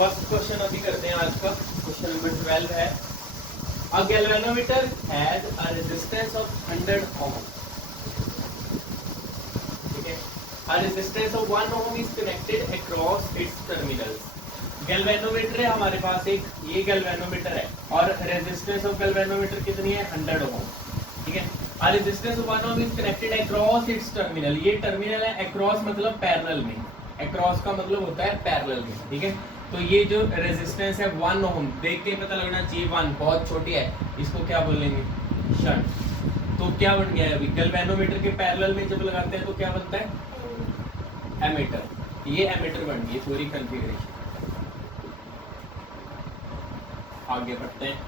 First question अभी करते हैं आज का। क्वेश्चन नंबर 12 है, a galvanometer has a resistance of 100 ohm. ठीक है, a resistance of 1 ohm is connected across its terminals. Galvanometer है हमारे पास एक, ये गैल्वेनोमीटर है और रेजिस्टेंस ऑफ गैल्वेनोमीटर कितनी है 100 ओम। ठीक है, a resistance of 1 ohm is connected across its terminal. ये टर्मिनल है, अक्रॉस मतलब पैरेलल में, अक्रॉस का मतलब होता है पैरेलल में। ठीक है, तो ये जो रेजिस्टेंस है 1 ओम, देख के पता लगना चाहिए 1 बहुत छोटी है, इसको क्या बोलेंगे शंट। तो क्या बन गया है अभी गैल्वेनोमीटर के पैरेलल में जब लगाते हैं तो क्या बनता है एमीटर। ये एमीटर बन गई पूरी कॉन्फ़िगरेशन। आगे बढ़ते हैं,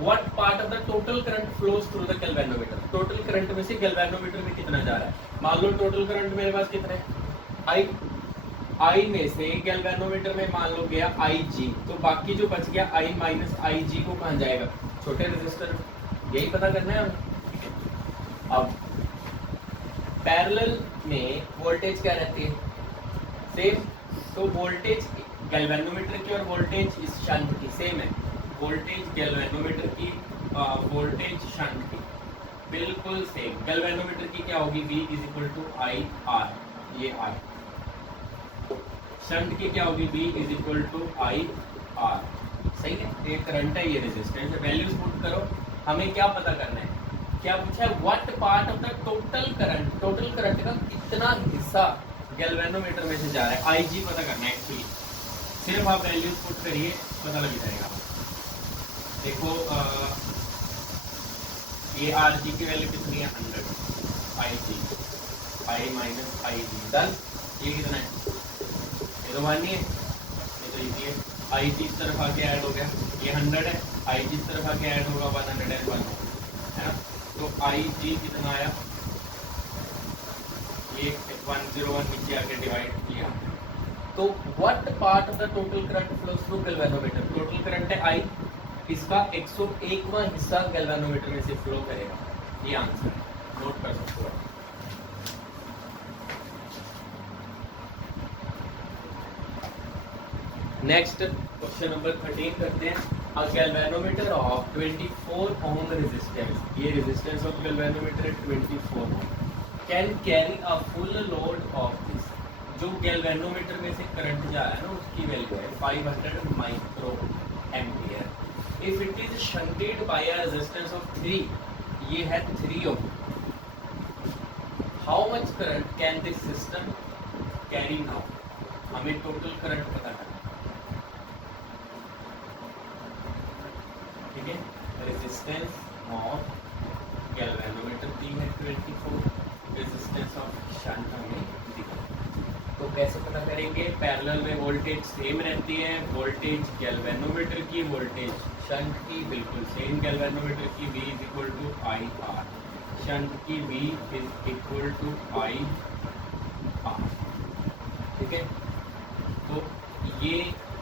What part of the total current flows through the galvanometer? Total current में से गैल्वेनोमीटर में कितना जा रहा है। मान लो टोटल करंट मेरे पास कितना है I में से गैल्वेनोमीटर में मान लो गया IG, तो बाकी जो बच गया I माइनस IG को कहाँ जाएगा, छोटे रेजिस्टर। यही पता करना है हमें। अब पैरेलल में वोल्टेज क्या रहती है सेम, तो वोल्टेज गैल्वेनोमीटर की और वोल्टेज इस शंट की सेम है। वोल्टेज गैल्वेनोमीटर की वोल्टेज शंट की बिल्कुल सेम। गैल्वेनोमीटर की क्या होगी V is equal to I R, ये I। शंट की क्या होगी V is equal to I R. सही है, ये करंट है, ये रेजिस्टेंस है। वैल्यूज पुट करो। हमें क्या पता करना है, क्या पूछा है what part of the total current, total current का कितना हिस्सा गैल्वेनोमीटर में से जा रहा है, IG पता करना है एक्चुअली। सिर्फ आप वैल्यूज पुट करिए, पता लग जाएगा। देखो ये RG की वैल्यू कितनी है 100, IG I minus IG done. ये कितना है, ये तो 1 ही है, ये तो इजी है। IG इस तरफ आके ऐड हो गया, ये 100 है, IG इस तरफ आके ऐड होगा 101 है ना। तो IG कितना आया, ये 101 नीचे आके डिवाइड किया। तो what part of the total current flows through galvanometer, total current है I, इसका 101वां हिस्सा गैल्वेनोमीटर में से फ्लो करेगा। ये आंसर है, नोट कर सकते हो। नेक्स्ट क्वेश्चन नंबर 13 करते हैं, a galvanometer of 24 ohm resistance, ये रेजिस्टेंस ऑफ गैल्वेनोमीटर है 24 ohm, can carry a full load of this. जो गैल्वेनोमीटर में से करंट जा रहा है ना उसकी वैल्यू है 500 micro ampere. If it is shunted by a resistance of 3, ये है 3 ohm, how much current can this system carry now? हमें टोटल करंट पता करना, ठीक है। रेजिस्टेंस ऑफ गैल्वेनोमीटर दी है 24, रेजिस्टेंस ऑफ शंट हमें दी है। तो कैसे पता करेंगे, पैरेलल में वोल्टेज सेम रहती है, वोल्टेज गैल्वेनोमीटर की वोल्टेज शंट की बिल्कुल सेम, गैल्वेनोमीटर की V is equal to I R, shunt की V is equal to I R. ठीक है, तो ये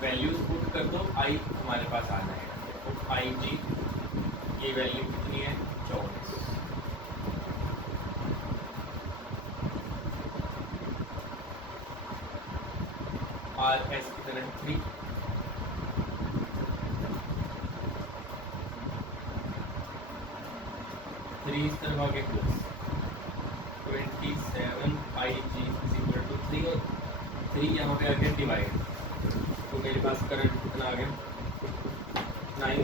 वैल्यूज पुट कर दो, I हमारे पास आ जाएगा। तो IG ये वैल्यू कितनी है 24, RS की तरह 3, इस तरफ आगे plus 27 IG is equal to 3 और 3 यहाँ पे आगे डिवाइड, तो मेरे पास करंट कितना आ गया 9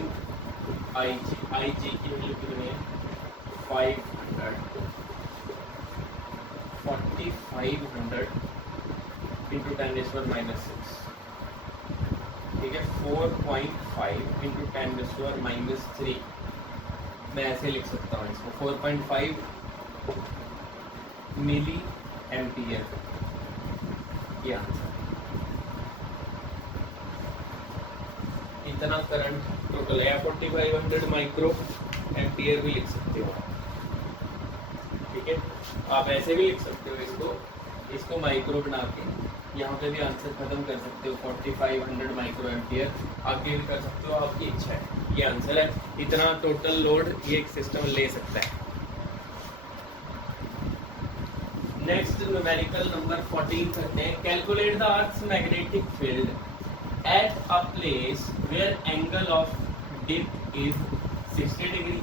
IG की वैल्यू कितनी है 500 4500 इंटू 10⁻⁻6, ठीक है 4.5 इंटू 10⁻⁻3। मैं ऐसे लिख सकता हूँ इसको 4.5 मिली एम्पियर, ये आंसर। इतना करंट टोटल है, 4500 माइक्रो एम्पियर भी लिख सकते हो, ठीक है। आप ऐसे भी लिख सकते हो इसको माइक्रो बना के यहाँ पे भी आंसर खत्म कर सकते हो, 4500 माइक्रो एम्पियर आगे भी कर सकते हो, आपकी इच्छा है। ये आंसर है, इतना टोटल लोड ये एक सिस्टम ले सकता है। नेक्स्ट न्यूमेरिकल नंबर 14 करते हैं, calculate the earth's magnetic field at a place where angle of dip is 60 degree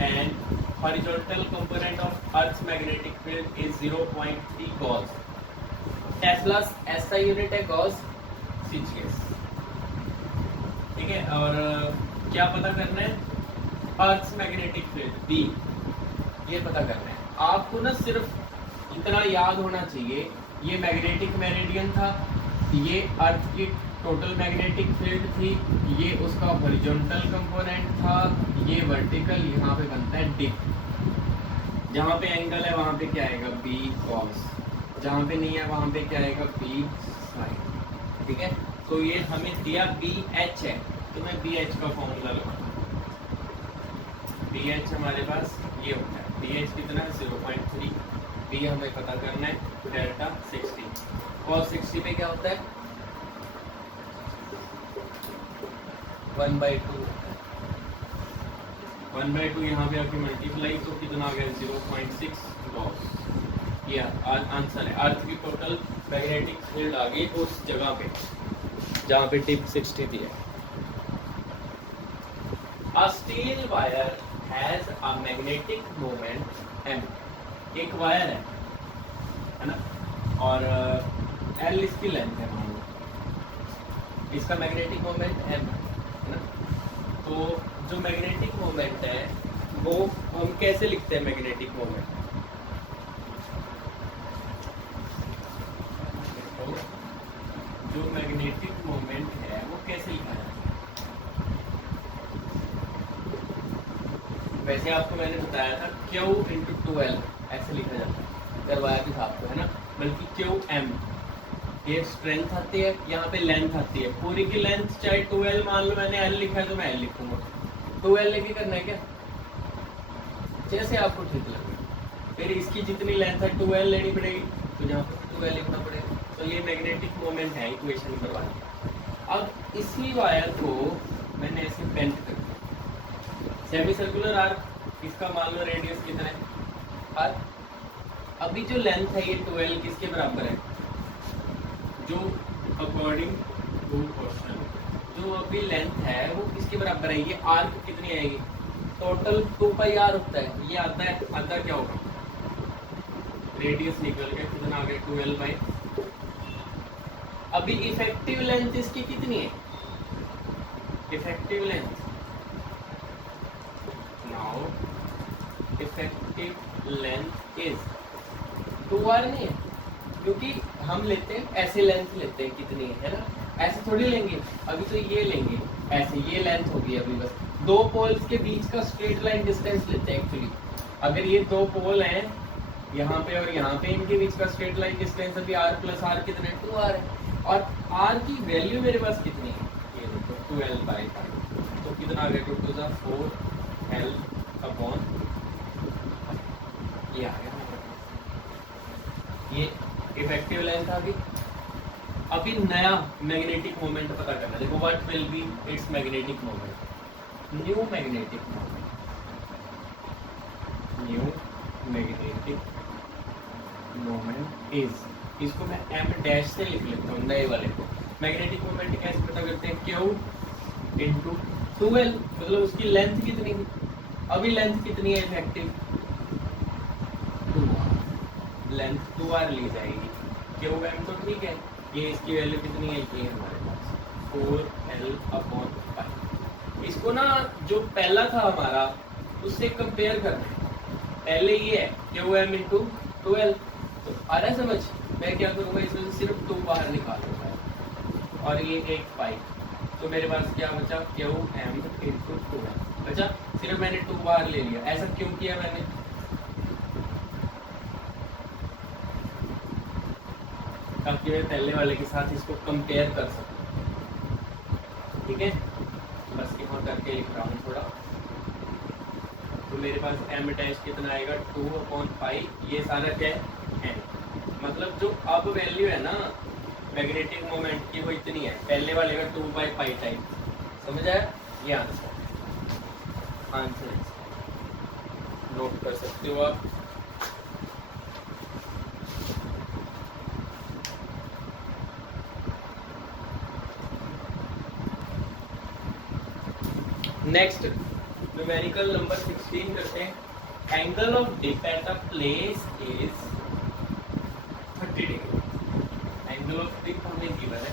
and horizontal component of Earth's magnetic field is 0.3 Gauss. टेस्ला's SI unit है Gauss CGS, ठीक है। और क्या पता करना है, अर्थ्स मैग्नेटिक फील्ड बी, ये पता करना है आपको ना। सिर्फ इतना याद होना चाहिए, ये मैग्नेटिक मेरिडियन था, ये अर्थ की टोटल मैग्नेटिक फील्ड थी, ये उसका हॉरिजॉन्टल कंपोनेंट था, ये वर्टिकल, यहाँ पे बनता है डिप, जहाँ पे एंगल है वहाँ पे क्या आएगा बी कॉस, जहाँ पे नहीं है वहाँ पे क्या आएगा बी साइन, ठीक है। तो ये हमें दिया बी एच है, तो मैं बी एच का फॉर्मूला लगाऊंगा। बी एच हमारे पास ये होता है, बी एच कितना है 0.3, बी हमें पता करना है डेल्टा 60, cos 60 पे क्या होता है 1/2, 1/2 यहाँ पे आपकी मल्टीप्लाई, तो कितना आ गया 0.6 गॉस। ये आंसर है, अर्थ की टोटल मैग्नेटिक फील्ड आ गई उस जगह पे जहाँ पे टिप 60 थी। A steel wire has a magnetic moment M, एक वायर है ना, और L इसकी लेंथ है, मान लो इसका मैग्नेटिक मोमेंट M है ना। तो जो मैग्नेटिक मोमेंट है वो हम कैसे लिखते हैं, मैग्नेटिक मोमेंट जो मैग्नेटिक मोमेंट है वो कैसे लिखा जाता है। वैसे आपको मैंने बताया था Q × 2L ऐसे लिखा जाता है अगर वायर के साथ को, है ना, बल्कि QM ये स्ट्रेंथ आती है, यहाँ पे लेंथ आती है, पूरी की लेंथ चाहे 2L मान लो, मैंने L लिखा है तो मैं L लिखूंगा, 2L लेके करना है क्या, जैसे आपको ठीक लगे। फिर इसकी जितनी लेंथ है 2L लेनी पड़ेगी, तो यहाँ पर 2L लिखना पड़ेगा। तो ये मैग्नेटिक मोमेंट है, इक्वेशन करवा दी। अब इसी वायर को मैंने ऐसे बेंड कर दिया, सेमी सर्कुलर आर्क, इसका मान लो रेडियस कितना है आर, अभी जो लेंथ है ये 2L किसके बराबर है, जो अकॉर्डिंग टू क्वेश्चन जो अभी लेंथ है वो किसके बराबर है, ये आर्क कितनी आएगी, टोटल 2πr होता है, ये आता है, आधा क्या होगा रेडियस निकल गया, कितना आ गया 2L/। अभी इफेक्टिव लेंथ इसकी कितनी है, effective length, now effective length is 2r नहीं है, क्योंकि हम लेते हैं ऐसे लेंथ लेते हैं, कितनी है ना, ऐसे थोड़ी लेंगे, अभी तो ये लेंगे ऐसे, ये लेंथ होगी अभी बस, दो पोल्स के बीच का स्ट्रेट लाइन डिस्टेंस लेते हैं एक्चुअली। अगर ये दो पोल हैं यहाँ पे और यहाँ पे, इनके बीच का स्ट्रेट लाइन डिस्टेंस अभी r + r कितना है 2r है, और r की वैल्यू मेरे पास कितनी है, ये देखो 2L/5, तो कितना आ गया 2 × 4L/, ये आ गया, ये इफेक्टिव लेंथ आ गई। अभी नया मैग्नेटिक मोमेंट पता करना, देखो what will be it's magnetic moment, new magnetic moment, new magnetic moment is, इसको मैं m' से लिख लेता हूँ नए वाले को। मैग्नेटिक मोमेंट कैसे पता करते हैं, Q × 2L, मतलब उसकी लेंथ कितनी है, अभी लेंथ कितनी है इफेक्टिव 2r, लेंथ 2r ली जाएगी, QM तो ठीक है, ये इसकी वैल्यू कितनी है, ये हमारे पास 4L/5। इसको ना जो पहला था हमारा उससे कंपेयर करना है, पहले ये है QM × 2L, तो आ रहा है समझ, मैं क्या करूँगा इसमें से सिर्फ 2 बाहर निकाल दूंगा और ये एक 5, तो मेरे पास क्या बचा QM × 2L बचा, सिर्फ मैंने 2 बाहर ले लिया। ऐसा क्यों किया मैंने, ताकि मैं पहले वाले के साथ इसको कंपेयर कर सकूं, ठीक है। बस यहाँ करके लिख रहा हूँ थोड़ा, तो मेरे पास m' कितना आएगा 2/5, ये सारा क्या है n, मतलब जो अब वैल्यू है ना मैग्नेटिक मोमेंट की वो इतनी है, पहले वाले का 2/5 टाइम, समझ आया, ये आंसर नोट कर सकते हो आप। नेक्स्ट न्यूमेरिकल नंबर 16 करते हैं। Angle of dip at a place is 30 degree. Angle of dip हमें गिवन है।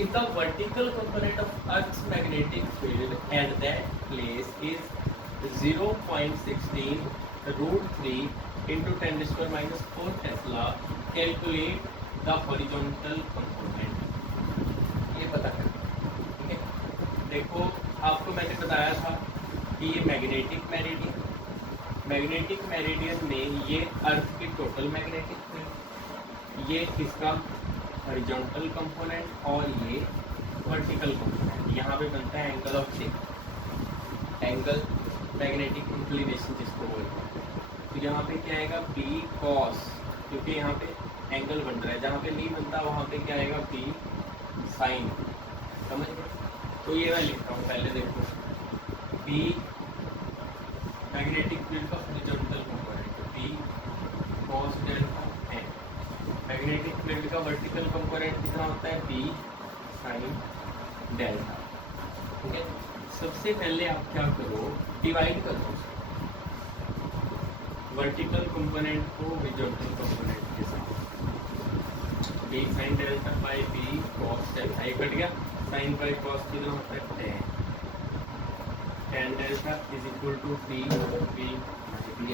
If the vertical component of earth's magnetic field at that place is 0.16 √3 into 10⁻⁴ tesla, calculate the horizontal component. ये पता करना, ठीक है। देखो आपको मैंने बताया था कि ये मैग्नेटिक मेरिडियन में ये अर्थ की टोटल मैग्नेटिक फील्ड, ये इसका हॉरिजॉन्टल कंपोनेंट और ये वर्टिकल कंपोनेंट। यहाँ पे बनता है angle of dip, angle magnetic inclination जिसको बोलते हैं। तो यहाँ पे क्या आएगा बी कॉस, क्योंकि यहाँ पे एंगल बन रहा है। जहाँ पे नहीं बनता वहाँ पे क्या आएगा बी साइन। समझ गए? तो ये मैं लिखता हूँ पहले। देखो बी मैग्नेटिक फील्ड का horizontal component B cos delta है। मैग्नेटिक फील्ड का वर्टिकल कंपोनेंट कितना होता है बी साइन डेल्टा, ठीक है। सबसे पहले आप क्या करो, डिवाइड करो वर्टिकल कंपोनेंट को हॉरिजॉन्टल कंपोनेंट के साथ। B sine delta by B cos delta, ये कट गया। साइन बाई कॉस कितना होता है tan delta is equal to B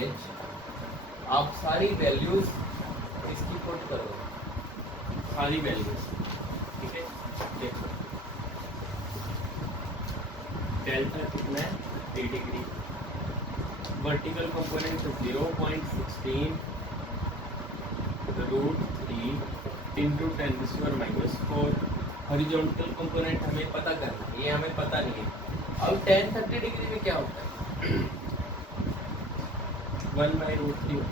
H. आप सारी वैल्यूज इसकी पुट करो, सारी वैल्यूज, ठीक है। देखो डेल्टा कितना है 3 degree, vertical component 0.16 √3 into 10⁻⁴। Horizontal component हमें पता करना है, ये हमें पता नहीं है। अब tan 30 डिग्री में क्या होता है 1/√3।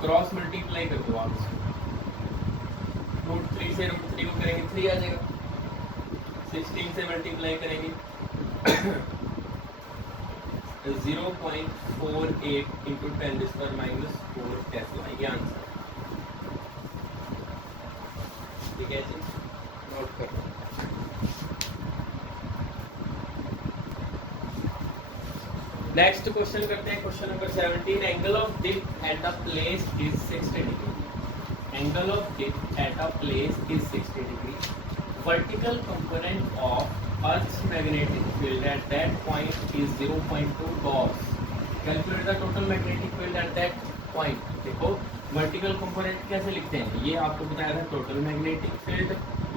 क्रॉस मल्टीप्लाई कर दो आप इसको, √3 से √3 को करेंगे 3 आ जाएगा। 16 से मल्टीप्लाई करेंगे 0.48 into 10⁻⁴ टेस्ला, ये आंसर, ठीक है जी। नोट करो। नेक्स्ट क्वेश्चन करते हैं, question number 17। Angle of dip at a place is 60 degree. Angle of dip at a place is 60 degree. Vertical component of Earth's magnetic field at that point is 0.2 gauss. Calculate the total magnetic field at that point. देखो vertical component कैसे लिखते हैं, ये आपको बताया था total magnetic field,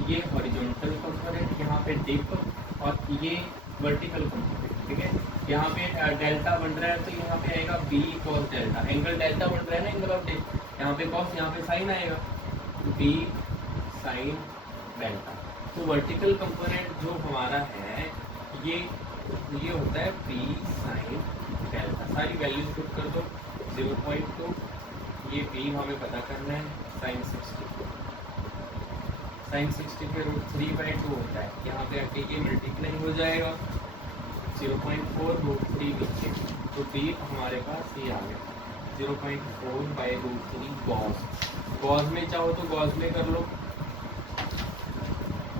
ये horizontal component, यहाँ पे डिप और ये वर्टिकल कंपोनेंट, ठीक है। यहाँ पे डेल्टा बन रहा है तो यहाँ पे आएगा B cos delta. Angle delta बन रहा है ना एंगल ऑफ डिप, यहाँ पे कॉस, यहाँ पे साइन आएगा बी साइन डेल्टा। तो वर्टिकल कंपोनेंट जो हमारा है ये होता है बी साइन डेल्टा। सारी वैल्यूज पुट कर दो 0.2, ये बी हमें पता करना है साइन 60 पे √3/2 होता है। यहाँ पे आके ये मल्टीप्लाई हो जाएगा 0.4 √3 नीचे, तो बी हमारे पास ये आ गया 0.4/√3 गॉस। गॉस में चाहो तो गॉस में कर लो,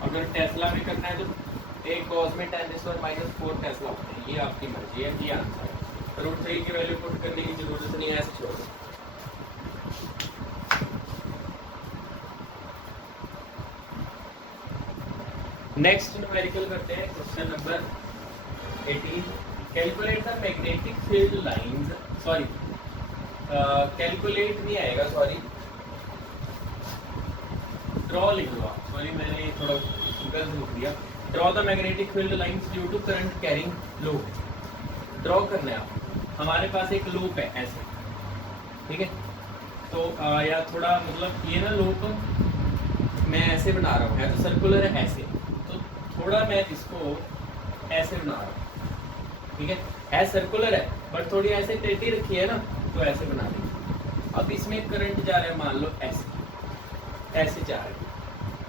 अगर टेस्ला में करना है तो एक गॉस में 10⁻⁴ टेस्ला होता है। ये आपकी मर्जी है, ये आंसर है। √3 की वैल्यू पुट करने की जरूरत नहीं है, ऐसे छोड़ दो। नेक्स्ट न्यूमेरिकल करते हैं, question number 18। Calculate the magnetic field lines, sorry calculate नहीं आएगा, सॉरी ड्रॉ लिख लो आप, सॉरी मैंने थोड़ा गलत लिख दिया। Draw the magnetic field lines due to current carrying loop. Draw करना है आप, हमारे पास एक लूप है ऐसे, ठीक है। तो या थोड़ा मतलब ये ना लूप मैं ऐसे बना रहा हूँ, है तो सर्कुलर है ऐसे, तो थोड़ा मैं इसको ऐसे बना रहा हूँ, ठीक है सर्कुलर है बट थोड़ी ऐसे टेढ़ी रखी है ना, तो ऐसे बना दी। अब इसमें करंट जा रहा है, मान लो ऐसे जा रहा है।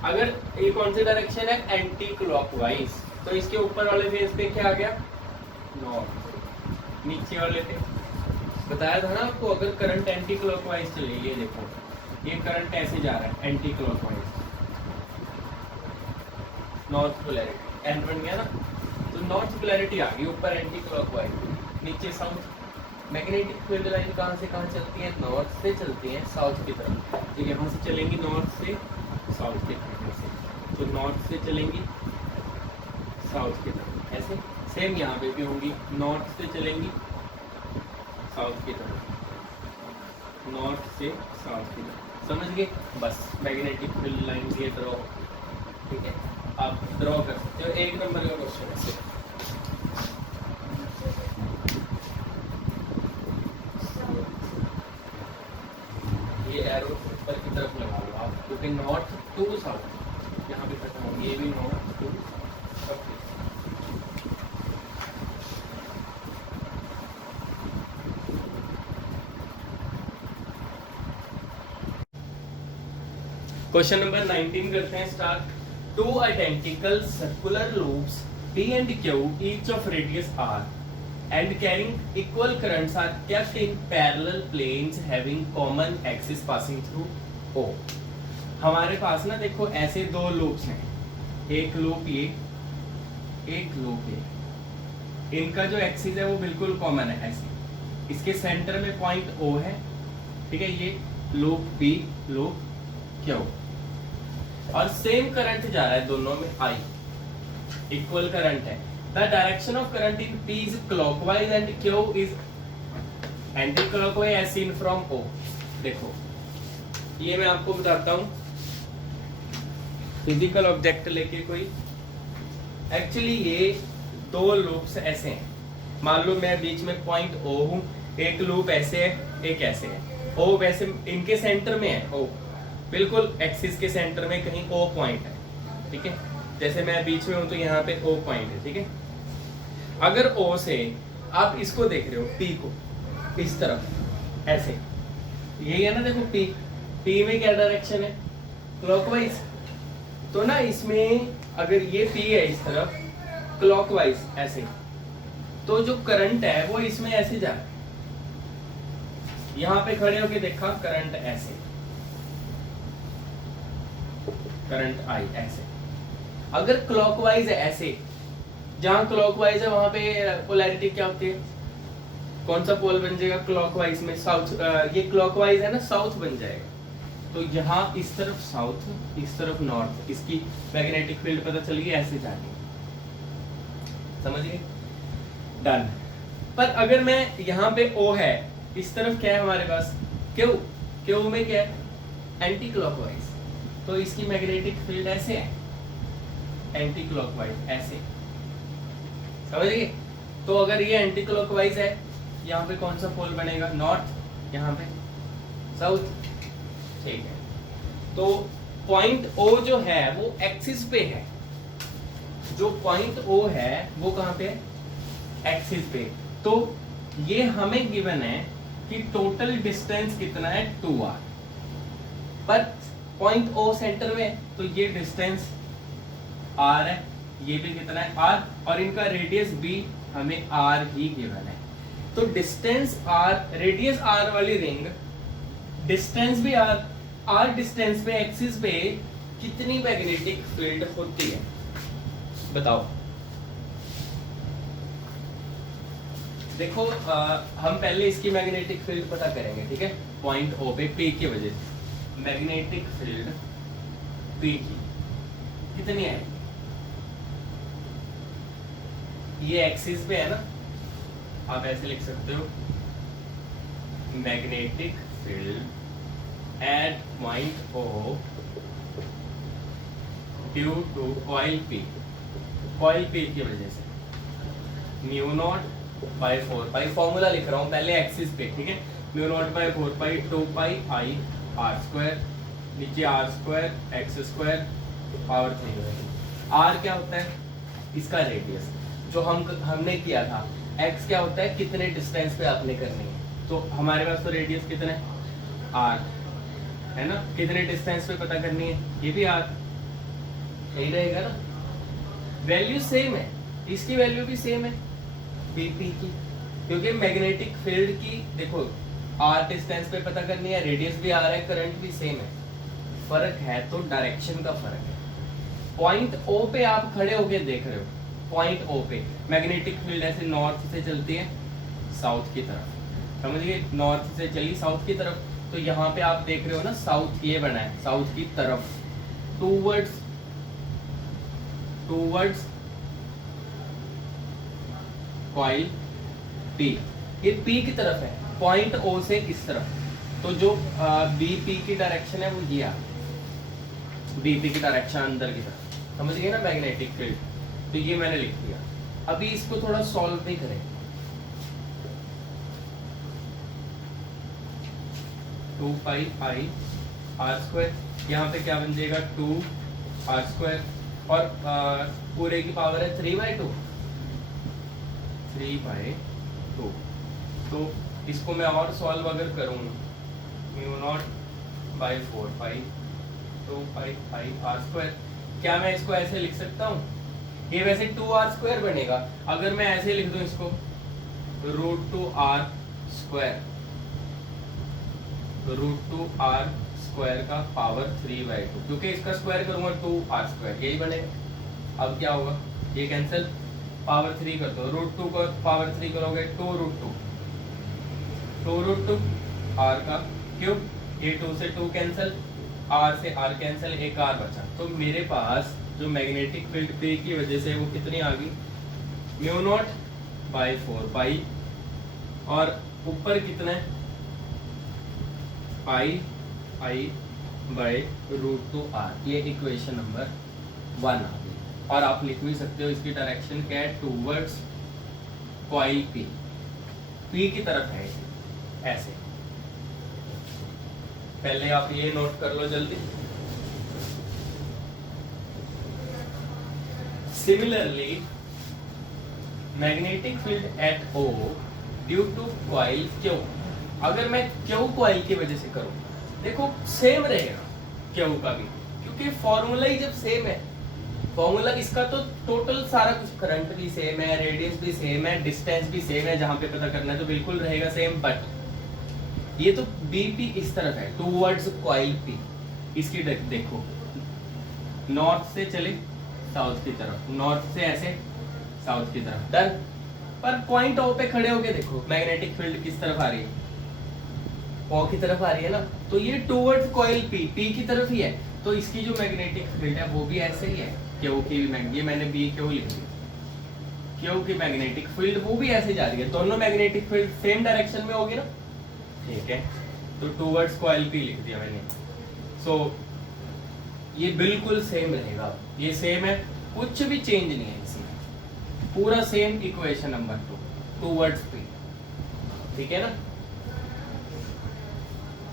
अगर ये कौन सी डायरेक्शन है, एंटी क्लॉकवाइज, तो इसके ऊपर वाले फेस पे क्या आ गया नॉर्थ, नीचे वाले पे बताया था ना आपको, अगर करंट एंटी क्लॉकवाइज चले, ये देखो ये करंट ऐसे जा रहा है anti clockwise, north polarity, N बन गया ना, तो नॉर्थ पोलैरिटी आ गई, ऊपर एंटी क्लॉकवाइज, नीचे साउथ। मैग्नेटिक फील्ड लाइन कहाँ से कहाँ चलती है? नॉर्थ से चलती है साउथ की तरफ, तो यहाँ से चलेंगी नॉर्थ से साउथ की तरफ से, तो नॉर्थ से चलेंगी साउथ की तरफ ऐसे। सेम यहाँ पे भी होंगी, नॉर्थ से चलेंगी साउथ की तरफ, नॉर्थ से साउथ की तरफ, समझ गए? बस मैग्नेटिक फील्ड लाइन ये ड्रॉ, ठीक है, आप ड्रॉ कर सकते हो। 1 नंबर का क्वेश्चन है। ये एरो ऊपर की तरफ लगा लो आप, क्योंकि नॉर्थ टू साउथ यहाँ पे खत्म होगी, ये भी north to south. Question number 19 करते हैं start. Two identical circular loops P and Q each of radius r and carrying equal currents are kept in parallel planes having common axis passing through O। हमारे पास ना देखो ऐसे दो loops हैं, एक loop ये, एक लूप ये, इनका जो एक्सिस है वो बिल्कुल कॉमन है ऐसे, इसके सेंटर में पॉइंट O है, ठीक है, ये लूप P, लूप Q, और सेम करंट जा रहा है दोनों में I, इक्वल करंट है। The direction of current in P is clockwise and Q is anti clockwise as seen from O। देखो ये मैं आपको बताता हूं, फिजिकल ऑब्जेक्ट लेके कोई, एक्चुअली ये दो लूप्स ऐसे हैं, मान लो मैं बीच में पॉइंट O हूं, एक लूप ऐसे है एक ऐसे है, O वैसे इनके सेंटर में है, O बिल्कुल एक्सिस के सेंटर में कहीं O पॉइंट है, ठीक है, जैसे मैं बीच में हूं तो यहाँ पे O पॉइंट है, ठीक है। अगर O से आप इसको देख रहे हो P को इस तरफ ऐसे, यही है ना, देखो P में क्या डायरेक्शन है? क्लॉकवाइज, तो ना इसमें अगर ये P है इस तरफ क्लॉकवाइज ऐसे, तो जो करंट है वो इसमें ऐसे जा रहा है, यहाँ पे खड़े होके देखा करंट ऐसे, करंट आई ऐसे। अगर क्लॉकवाइज है ऐसे, जहां क्लॉकवाइज है वहां पे पोलैरिटी क्या होती है? कौन सा पोल बन जाएगा क्लॉकवाइज में? साउथ, ये क्लॉकवाइज है ना, साउथ बन जाएगा, तो यहाँ इस तरफ साउथ, इस तरफ नॉर्थ, इसकी मैग्नेटिक फील्ड पता चल गई ऐसे जाके, समझ गए? डन। पर अगर मैं यहाँ पे O है, इस तरफ क्या है हमारे पास? Q में क्या है? एंटी क्लॉकवाइज, तो इसकी मैग्नेटिक फील्ड ऐसे है, एंटी क्लॉकवाइज ऐसे, समझ गए? तो अगर ये एंटी क्लॉकवाइज है, यहाँ पे कौन सा पोल बनेगा? नॉर्थ, यहाँ पे साउथ, ठीक है। तो पॉइंट O जो है वो एक्सिस पे है, जो पॉइंट O है वो कहाँ पे है? एक्सिस पे। तो ये हमें गिवन है कि टोटल डिस्टेंस कितना है? 2r, पर पॉइंट O सेंटर में, तो ये डिस्टेंस r है, ये भी कितना है? r, और इनका रेडियस भी हमें r ही गिवन है। तो डिस्टेंस r, रेडियस r वाली रिंग, डिस्टेंस भी r डिस्टेंस पे एक्सिस पे कितनी मैग्नेटिक फील्ड होती है बताओ? देखो हम पहले इसकी मैग्नेटिक फील्ड पता करेंगे, ठीक है, पॉइंट O पे P की वजह से मैग्नेटिक फील्ड P की कितनी है? ये एक्सिस पे है ना, आप ऐसे लिख सकते हो, magnetic field at point O due to coil P, coil P की वजह से mu naught by 4 pi, formula लिख रहा हूं पहले एक्सिस पे, ठीक है, mu naught by 4 pi 2 pi I R square, नीचे R square X square power 3। R क्या होता है? इसका रेडियस, जो हमने किया था। एक्स क्या होता है? कितने डिस्टेंस पे आपने करनी है, तो हमारे पास तो रेडियस कितना है? आर है ना, कितने डिस्टेंस पे पता करनी है? ये भी आर, यही रहेगा ना, वैल्यू सेम है, इसकी वैल्यू भी सेम है बीपी की, क्योंकि मैग्नेटिक फील्ड की देखो आर डिस्टेंस पे पता करनी है, रेडियस भी आर है, करंट भी सेम है, फर्क है तो डायरेक्शन का फर्क है। पॉइंट ओ पे आप खड़े होके देख रहे हो, पॉइंट ओ पे मैग्नेटिक फील्ड ऐसे नॉर्थ से चलती है साउथ की तरफ, समझिए नॉर्थ से चली साउथ की तरफ, तो यहाँ पे आप देख रहे हो ना साउथ ये बना है, साउथ की तरफ टूवर्ड्स कॉइल पी, ये पी की तरफ है, पॉइंट ओ से इस तरफ, तो जो बीपी की डायरेक्शन है वो ये आ, बीपी की डायरेक्शन अंदर की तरफ, समझ गए ना मैग्नेटिक फील्ड, तो ये मैंने लिख दिया। अभी इसको थोड़ा सॉल्व भी करें, two pi I R square, यहाँ पे क्या बन जाएगा 2r² और पूरे की पावर है 3/2, तो इसको मैं और सॉल्व अगर करूँ μ0/4 पाई 2 पाई आई r², क्या मैं इसको ऐसे लिख सकता हूँ, ये वैसे 2r² बनेगा, अगर मैं ऐसे लिख दूं इसको √2r² का पावर 3/2, क्योंकि इसका स्क्वायर करूंगा 2r², यही बनेगा। अब क्या होगा, ये कैंसिल, पावर 3 कर दो, √2 को पावर 3 करोगे 2√2 r का क्यूब, ये 2 से 2 कैंसिल, r से r कैंसिल, एक r बचा, तो मेरे पास जो मैग्नेटिक फील्ड पे की वजह से वो कितनी आ गई μ0/4 पाई, और ऊपर कितना है पाई आई बाय √2r, ये इक्वेशन नंबर 1 आ गई। और आप लिख भी सकते हो इसकी डायरेक्शन क्या है, टूवर्ड्स कॉइल पी, पी की तरफ है ऐसे, पहले आप ये नोट कर लो जल्दी। Similarly magnetic field at O due to coil Q, अगर मैं Q कॉइल की वजह से करूं, देखो सेम रहेगा Q का भी, क्योंकि फॉर्मूला ही जब सेम है, फॉर्मूला इसका तो टोटल सारा कुछ, करंट भी सेम है, रेडियस भी सेम है, डिस्टेंस भी सेम है, जहां पे पता करना है तो बिल्कुल रहेगा सेम, बट ये तो बीपी इस तरफ है टूवर्ड्स कॉइल पी, इसकी देखो नॉर्थ से चले साउथ की तरफ, नॉर्थ से ऐसे साउथ की तरफ, डन। पर पॉइंट ओ पे खड़े होके देखो मैग्नेटिक फील्ड किस तरफ आ रही है, ओ की तरफ आ रही है ना, तो ये टूवर्ड्स कॉइल पी, पी की तरफ ही है, तो इसकी जो मैग्नेटिक फील्ड है वो भी ऐसे ही है, क्यू की, ये मैंने बी क्यू लिख दिया, क्यू की मैग्नेटिक फील्ड वो भी ऐसे जा रही है, दोनों मैग्नेटिक फील्ड सेम डायरेक्शन में होगी ना, ठीक है, तो टूवर्ड्स कॉइल पी लिख दिया मैंने। सो ये बिल्कुल सेम रहेगा, ये सेम है, कुछ भी चेंज नहीं है इसमें, पूरा same equation number 2 towards P, ठीक है ना।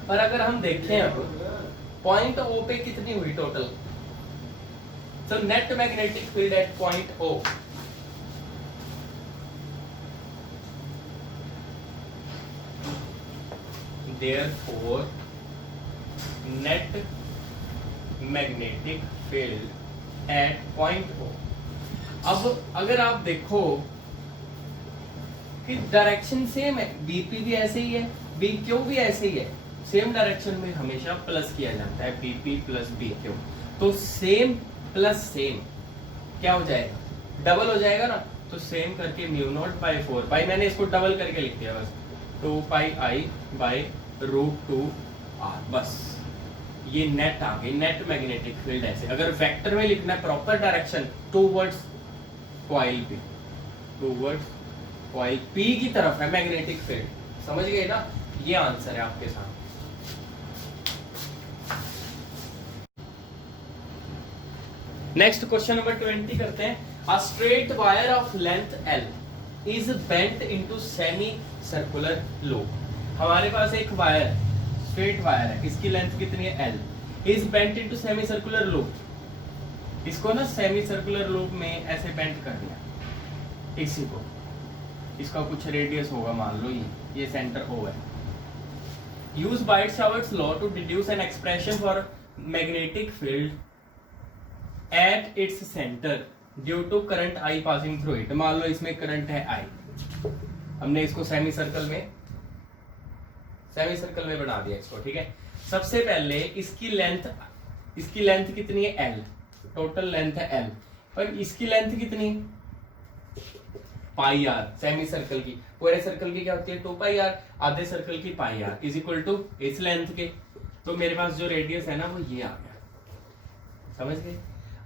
पर अगर हम देखें अब पॉइंट ओ पे कितनी हुई टोटल, तो net magnetic field at point O, therefore net magnetic field at point O। अब अगर आप देखो कि डायरेक्शन सेम है, बीपी भी ऐसे ही है, बीक्यू भी ऐसे ही है, सेम डायरेक्शन में हमेशा प्लस किया जाता है, बीपी प्लस बीक्यू, तो सेम प्लस सेम क्या हो जाएगा, डबल हो जाएगा ना, तो सेम करके μ0/4 पाई, मैंने इसको डबल करके लिख दिया बस, 2 पाई आई बाय √2r, बस ये नेट आ गई, नेट मैग्नेटिक फील्ड ऐसे। अगर वेक्टर में लिखना है proper direction towards coil P, towards coil P की तरफ है मैग्नेटिक फील्ड, समझ गए ना, ये आंसर है आपके साथ। नेक्स्ट क्वेश्चन नंबर 20 करते हैं। A straight wire of length L is bent into semi circular loop. हमारे पास एक वायर, स्ट्रेट वायर है, इसकी लेंथ कितनी है L, is bent into semi circular loop. इसको ना सेमी सर्कुलर लूप में ऐसे बेंट कर दिया, इसी को, इसका कुछ रेडियस होगा, मान लो ये सेंटर O है। Use Biot Savart law to deduce an expression for magnetic field at its centre due to current I passing through it. मान लो इसमें करंट है I, हमने इसको सेमी सर्कल में बना दिया इसको, ठीक है। सबसे पहले इसकी लेंथ कितनी है L, टोटल लेंथ है एल, पर इसकी लेंथ कितनी है? पाई आर, सेमी सर्कल की। पूरे सर्कल की क्या होती है? 2 पाई आर, आधे सर्कल की पाई आर इज इक्वल टू इस लेंथ के। तो मेरे पास जो रेडियस है ना वो ये आ गया, समझ गए?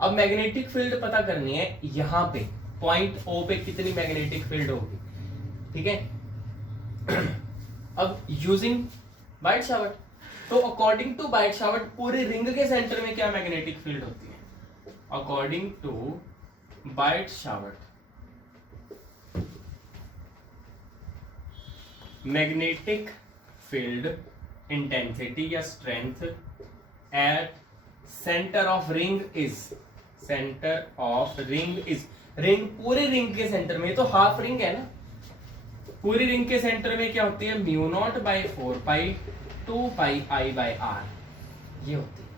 अब मैग्नेटिक फील्ड पता करनी है, यहाँ पे पॉइंट ओ पे कितनी मैग्नेटिक फील्ड होगी, ठीक है? अब यूजिंग बाइट-शावर्ट, तो अकॉर्डिंग टू बाइट-शावर्ट पूरे रिंग के सेंटर में क्या मैग्नेटिक फील्ड होती है? According to Biot Savart, magnetic field intensity या strength at centre of ring is, centre of ring is, ring पूरे रिंग के सेंटर में, तो हाफ रिंग है ना, पूरी रिंग के सेंटर में क्या होती है? Mu naught by 4 pi 2 pi I by R, ये होती है,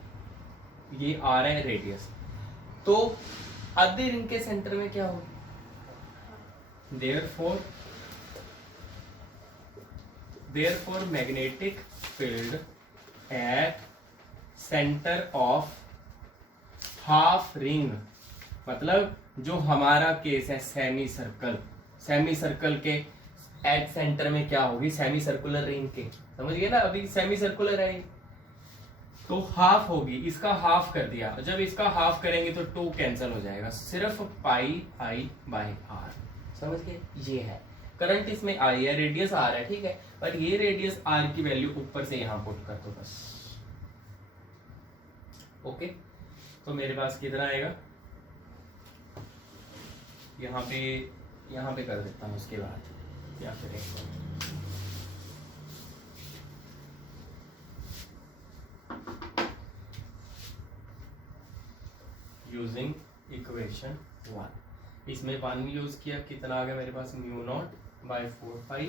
ये आर है रेडियस। तो आधे रिंग के सेंटर में क्या होगी? therefore magnetic field at center of half ring, मतलब जो हमारा केस है सेमी सर्कल, सेमी सर्कल के एट सेंटर में क्या होगी? सेमी सर्कुलर रिंग के, समझ गए ना? अभी सेमी सर्कुलर है तो हाफ होगी, इसका हाफ कर दिया, जब इसका हाफ करेंगे तो 2 कैंसिल हो जाएगा, सिर्फ पाई आई बाई आर, समझ गए? ये है करंट, इसमें आई है, रेडियस आर है, ठीक है, पर ये रेडियस आर की वैल्यू ऊपर से यहां पुट कर दो बस। ओके, तो मेरे पास कितना आएगा? यहाँ पे कर देता हूं, उसके बाद या फिर एक बार यूजिंग इक्वेशन 1, इसमें 1 यूज किया, कितना आ गया मेरे पास? Mu naught by 4 pi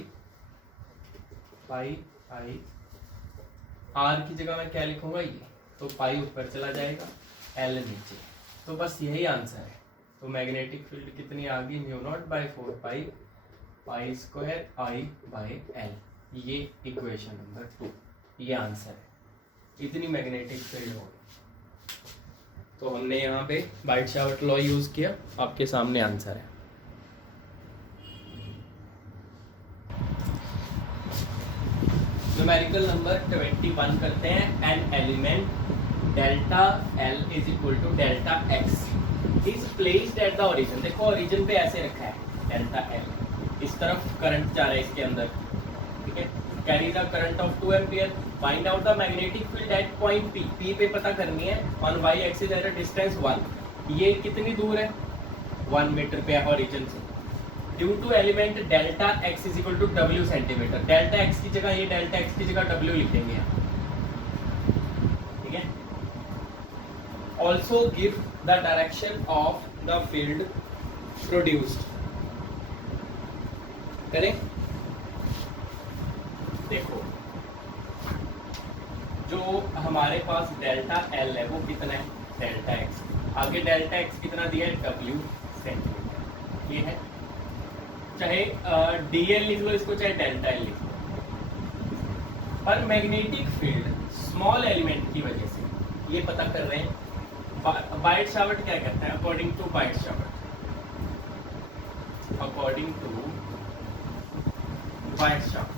pi I, R की जगह मैं क्या लिखूंगा? ये, तो पाई ऊपर चला जाएगा, एल नीचे, तो बस यही आंसर है। तो मैग्नेटिक फील्ड कितनी आ गई? Mu naught by 4 pi pi square I by L, ये इक्वेशन नंबर 2, ये आंसर है, इतनी मैग्नेटिक फील्ड होगी। तो हमने यहाँ पे बाइट-शावर्ट लॉ यूज किया, आपके सामने आंसर है। न्यूमेरिकल नंबर 21 करते हैं। An element delta L is equal to delta X is placed at the origin, देखो ओरिजिन पे ऐसे रखा है डेल्टा एल, इस तरफ करंट जा रहा है इसके अंदर, ठीक है, carry the current of 2 ampere, find out the magnetic field at point P, P पे पता करनी है, on Y axis at a distance 1, ये कितनी दूर है? 1 मीटर पे है ओरिजिन से, due to element delta X is equal to W centimetre, delta X की जगह ये डेल्टा एक्स की जगह डब्ल्यू लिखेंगे यहाँ, ठीक है। Also give the direction of the field produced, करें, देखो जो हमारे पास डेल्टा एल है वो कितना है? डेल्टा एक्स, आगे डेल्टा एक्स कितना दिया है? डब्ल्यू सेंटीमीटर, ये है, चाहे डीएल लिख लो इसको, चाहे डेल्टा एल लिख लो, पर मैग्नेटिक फील्ड स्मॉल एलिमेंट की वजह से ये पता कर रहे हैं। बाइट-शावर्ट क्या कहता है? According to Biot Savart, according to Biot Savart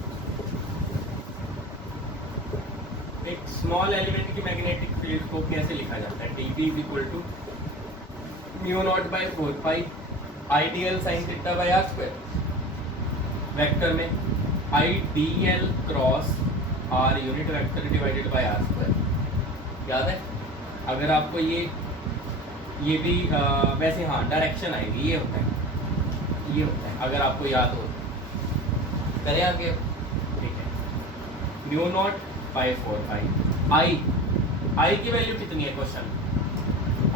एक स्मॉल एलिमेंट की मैग्नेटिक फील्ड को कैसे लिखा जाता है? dB is equal to mu naught by 4 pi I dl sine theta by R square, vector में I D L cross R unit vector divided by R square, याद है? अगर आपको ये भी वैसे हाँ डायरेक्शन आएगी, ये होता है, ये होता है, अगर आपको याद हो करें आगे, ठीक है। म्यू नॉट बाई 4 पाई आई की वैल्यू कितनी है? क्वेश्चन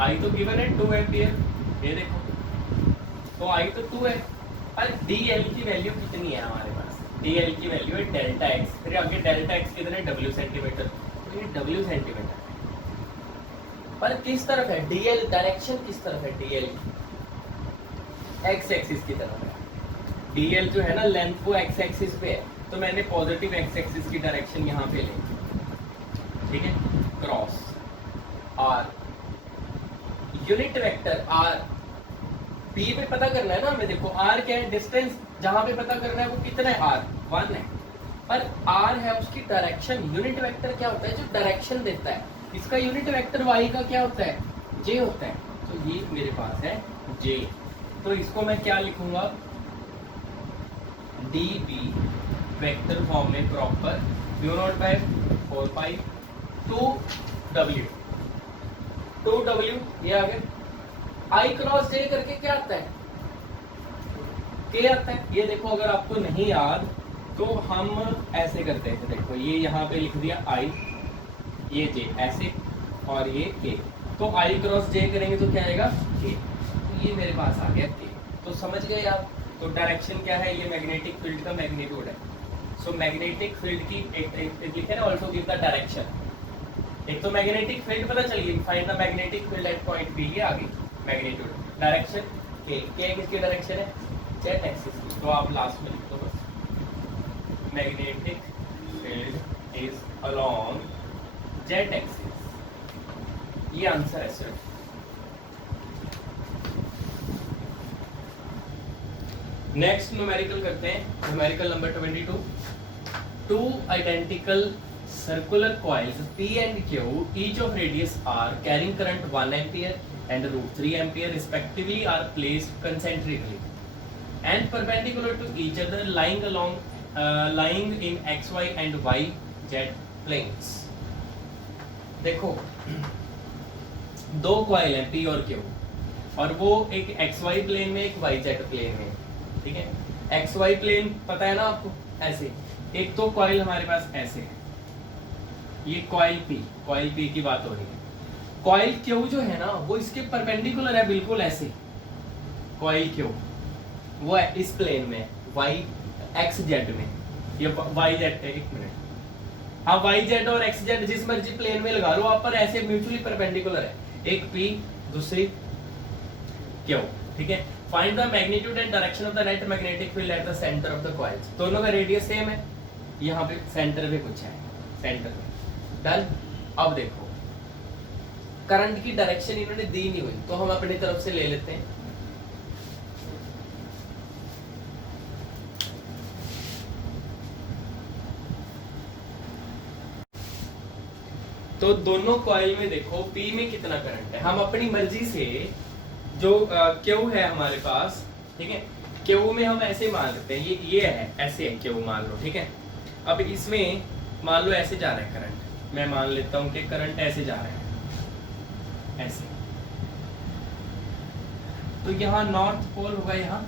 आई तो गिवन है 2 एम्पियर, ये देखो, तो आई तो 2 है, और डी एल की वैल्यू कितनी है हमारे पास? डी एल की वैल्यू है डेल्टा एक्स, फिर आगे डेल्टा एक्स कितना है? डब्ल्यू सेंटीमीटर, तो ये डब्ल्यू सेंटीमीटर, पर किस तरफ है? डी एल डायरेक्शन किस तरफ है? डी एल एक्स एक्सिस की तरफ है, डी एल जो है ना लेंथ वो एक्स एक्सिस पे है, तो मैंने पॉजिटिव एक्स एक्सिस की डायरेक्शन यहाँ पे ली, ठीक है, cross R unit vector R, P पे पता करना है ना हमें, देखो आर क्या है, डिस्टेंस जहां पे पता करना है वो कितना है, आर 1 है, पर आर है उसकी डायरेक्शन। यूनिट वेक्टर क्या होता है, जो डायरेक्शन देता है। इसका यूनिट वेक्टर वाई का क्या होता है, जे होता है। तो ये मेरे पास है जे, तो इसको मैं क्या लिखूंगा, डी बी वेक्टर फॉर्म में proper, mu naught by 4 pi 2w, 2w ये आ गया। आई क्रॉस जे करके क्या आता है, के आता है। ये देखो अगर आपको नहीं याद तो हम ऐसे करते हैं, देखो ये यहाँ पे लिख दिया आई, ये जे ऐसे, और ये के, तो आई क्रॉस जे करेंगे तो क्या आएगा के, तो ये मेरे पास आ गया के। तो समझ गए आप। तो डायरेक्शन क्या है, ये मैग्नेटिक फील्ड का मैग्नीट्यूड है। सो मैग्नेटिक फील्ड की एक लिखे ना, ऑल्सो गिव द डायरेक्शन। एक तो मैग्नेटिक फील्ड पता चल गई, find the magnetic field at point B, ये आ गई मैग्नीट्यूड। डायरेक्शन के किसकी डायरेक्शन है, जेड एक्सिस की। तो आप लास्ट में लिख दो बस, magnetic field is along Z axis, ये आंसर है सर। नेक्स्ट न्यूमेरिकल करते हैं, numerical number 22। Two identical circular coils P and Q, each of radius r, carrying current 1 ampere and √3 ampere respectively, are placed concentrically and perpendicular to each other, lying in x, y and y z planes. देखो दो coil हैं P और Q, और वो एक XY plane में, एक YZ plane में, ठीक है। XY प्लेन पता है ना आपको, ऐसे। एक तो कॉइल हमारे पास ऐसे है, ये कॉइल P की बात हो रही है। कॉइल Q जो है ना वो इसके परपेंडिकुलर है, बिल्कुल ऐसे। कॉइल Q वो है इस प्लेन में, XZ में, ये YZ है, एक मिनट, हाँ YZ और XZ जिस मर्जी प्लेन में लगा लो आप, पर ऐसे म्यूचुअली परपेंडिकुलर है, एक P दूसरी Q, ठीक है। Find the magnitude and direction of the net magnetic field at the centre of the coils. दोनों का रेडियस सेम है, यहाँ पे सेंटर पे कुछ है, सेंटर में डन। अब देखो करंट की डायरेक्शन इन्होंने दी नहीं हुई, तो हम अपनी तरफ से ले लेते हैं। तो दोनों कॉइल में देखो P में कितना करंट है, हम अपनी मर्जी से जो Q है हमारे पास, ठीक है, Q में हम ऐसे मान लेते हैं, ये है ऐसे है Q मान लो, ठीक है। अब इसमें मान लो ऐसे जा रहा है करंट, मैं मान लेता हूं कि करंट ऐसे जा रहा है, ऐसे। तो यहाँ नॉर्थ पोल होगा यहाँ,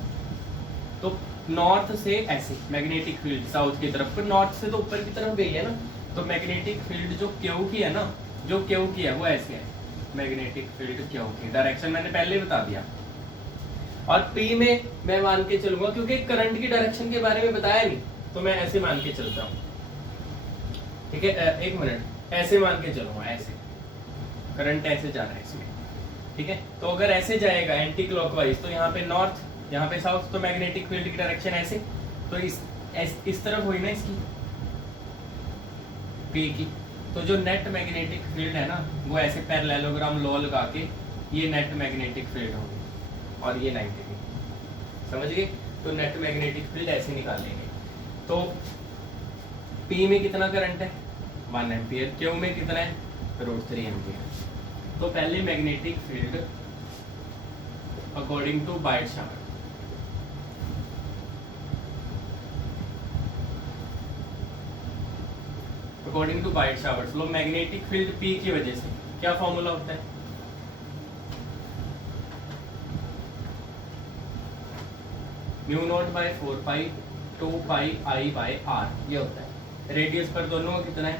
तो नॉर्थ से ऐसे मैग्नेटिक फील्ड साउथ की तरफ, पर नॉर्थ से तो ऊपर की तरफ गई है ना, तो मैग्नेटिक फील्ड जो Q की है ना, जो Q की है वो ऐसे है, मैग्नेटिक फील्ड Q की डायरेक्शन मैंने पहले बता दिया। और P में मैं मान के चलूंगा, क्योंकि करंट की डायरेक्शन के बारे में बताया नहीं, तो मैं ऐसे मान के चलता हूँ, ठीक है। एक मिनट, ऐसे मान के चलूंगा, ऐसे करंट ऐसे जा रहा है इसमें, ठीक है। तो अगर ऐसे जाएगा एंटी क्लॉकवाइज, तो यहाँ पे नॉर्थ, यहाँ पे साउथ, तो मैग्नेटिक फील्ड की डायरेक्शन ऐसे, तो इस तरफ हुई ना इसकी P की, तो जो नेट मैग्नेटिक फील्ड है ना वो ऐसे पैरेललोग्राम लॉ लगा के ये नेट मैग्नेटिक फील्ड होगी, और ये 90 डिग्री, समझ गए। तो नेट मैग्नेटिक फील्ड ऐसे निकालेंगे। तो P में कितना करंट है 1 एम्पियर, Q में कितना है √3 एम्पियर। तो पहले magnetic field according to Biot Savart, according to Biot Savart law, magnetic field P की वजह से क्या फॉर्मूला होता है, mu naught by 4 pi 2 pi I by R, ये होता है। रेडियस पर दोनों का कितना है,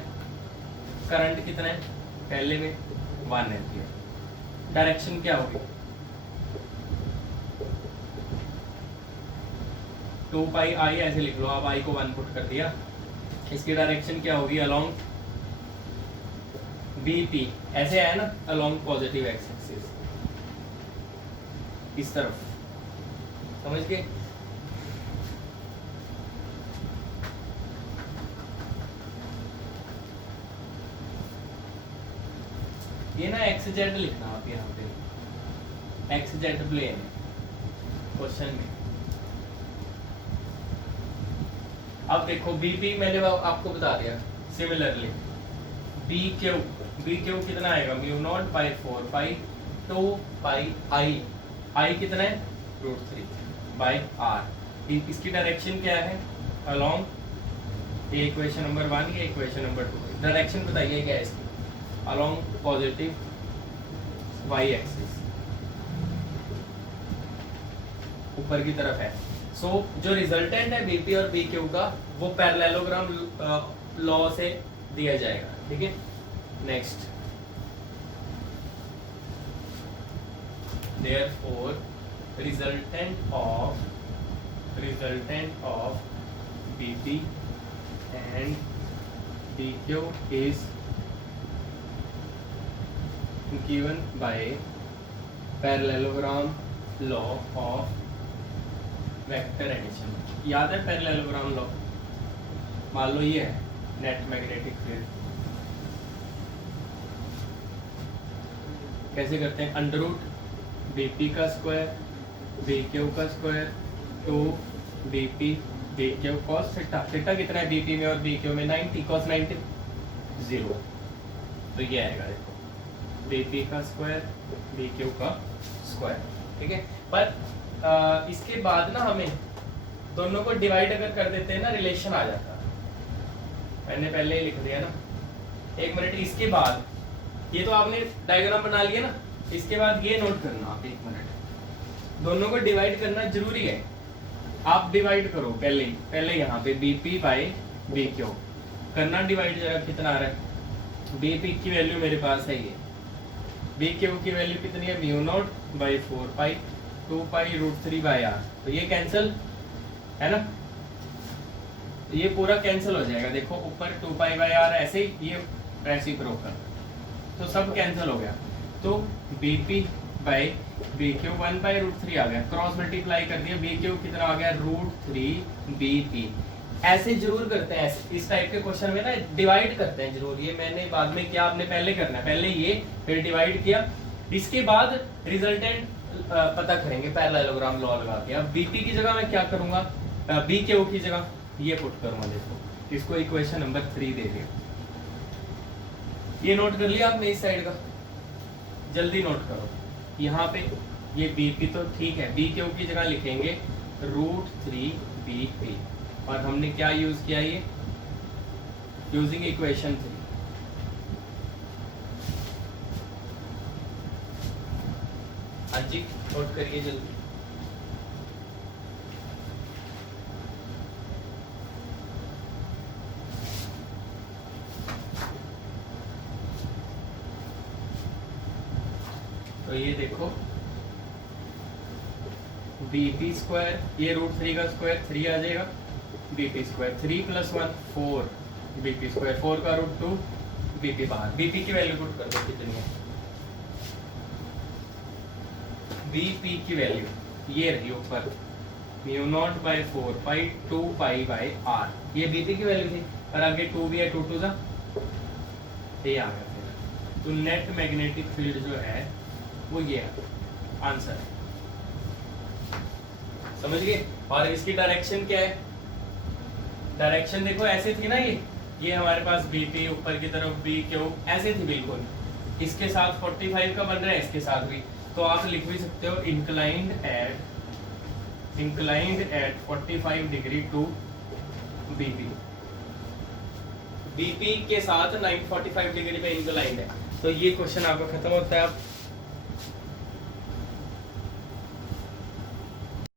करंट कितना है, पहले में 1 एम्पियर। डायरेक्शन क्या होगी, 2 पाई I ऐसे लिख लो आप, I को 1 पुट कर दिया। इसकी डायरेक्शन क्या होगी, अलोंग BP, ऐसे है ना, अलोंग पॉजिटिव एक्स एक्सिस, इस तरफ, समझ गए। ये ना XZ लिखना आप यहाँ पे, एक्स जेड प्लेन है क्वेश्चन में। अब देखो बीपी मैंने आपको बता दिया। सिमिलरली बी क्यू कितना आएगा, mu naught by 4 pi 2 pi आई कितना है √3 बाई आर। इसकी डायरेक्शन क्या है, अलोंग, ये इक्वेशन नंबर 1, ये इक्वेशन नंबर 2। डायरेक्शन बताइए क्या है इसकी, अलोंग पॉजिटिव वाई एक्सिस, ऊपर की तरफ है। सो जो रिजल्टेंट है बीपी और बी क्यू का वो पैरेललोग्राम लॉ से दिया जाएगा, ठीक है। Next, therefore resultant of BP and B Q is given by parallelogram law of vector addition. याद है पैरेललोग्राम लॉ, मान लो ये है नेट मैग्नेटिक फील्ड, कैसे करते हैं, अंडर रूट बीपी का स्क्वायर बी क्यू का square 2 BP B Q cos theta. Theta कितना है बीपी में और बी क्यू में, 90, कॉस 90 0। तो ये आएगा देखो बीपी का स्क्वायर बी क्यू का स्क्वायर, ठीक है। पर इसके बाद ना हमें दोनों को डिवाइड अगर कर देते हैं ना, रिलेशन आ जाता है। मैंने पहले ही लिख दिया ना, एक मिनट। इसके बाद ये तो आपने डायग्राम बना लिया ना, इसके बाद ये नोट करना आप, एक मिनट। दोनों को डिवाइड करना जरूरी है। आप डिवाइड करो पहले यहाँ पे बीपी बाई बी क्यू करना डिवाइड। जरा कितना आ रहा है, बीपी की वैल्यू मेरे पास है ये, बी क्यू की वैल्यू कितनी है, mu naught by 4 pi 2 pi √3 by R. तो ये कैंसिल है ना, ये पूरा कैंसिल हो जाएगा। देखो ऊपर 2 पाई बाई आर, ऐसे ही ये रेसिप्रोकल, तो सब कैंसिल हो गया। तो BP by B Q 1 by √3 आ गया, क्रॉस मल्टीप्लाई कर दिया, बी क्यू कितना आ गया √3 बीपी। ऐसे जरूर करते हैं, इस टाइप के क्वेश्चन में ना डिवाइड करते हैं जरूर। ये मैंने बाद में किया, आपने पहले करना है, पहले ये फिर डिवाइड किया, इसके बाद रिजल्टेंट पता करेंगे पैरेललोग्राम लॉ लगा के। अब बीपी की जगह मैं क्या करूंगा, बी क्यू की जगह ये पुट करूंगा। देखो इसको इक्वेशन नंबर 3 दे दिया, ये नोट कर लिया आपने इस साइड का, जल्दी नोट करो। यहाँ पे ये बीपी तो ठीक है, बी क्यू की जगह लिखेंगे √3 बीपी, और हमने क्या यूज किया, ये यूजिंग इक्वेशन 3। हाँ जी नोट करिए जल्दी। तो ये देखो बीपी स्क्वायर, ये √3 का स्क्वायर 3 आ जाएगा, बीपी स्क्वायर 3 + 1 4 बीपी स्क्वायर, 4 का √2 बीपी बाहर। बीपी की वैल्यू पुट कर दो कितनी है, बीपी की वैल्यू ये रही ऊपर mu naught by 4 pi 2 pi by R. ये बीपी की वैल्यू थी, और आगे 2 भी है, 2 2 ये आ गया फिर। तो नेट मैग्नेटिक फील्ड जो है वो ये है आंसर, समझ गए। और इसकी डायरेक्शन क्या है, डायरेक्शन देखो ऐसे थी ना, ये हमारे पास बीपी ऊपर की तरफ बी क्यू ऐसे थी बिल्कुल। इसके साथ 45 का बन रहा है, इसके साथ भी, तो आप लिख भी सकते हो inclined at 45 degree to BP. BP के साथ 945 डिग्री पे इंक्लाइंड है। तो ये क्वेश्चन आपका खत्म होता है। आप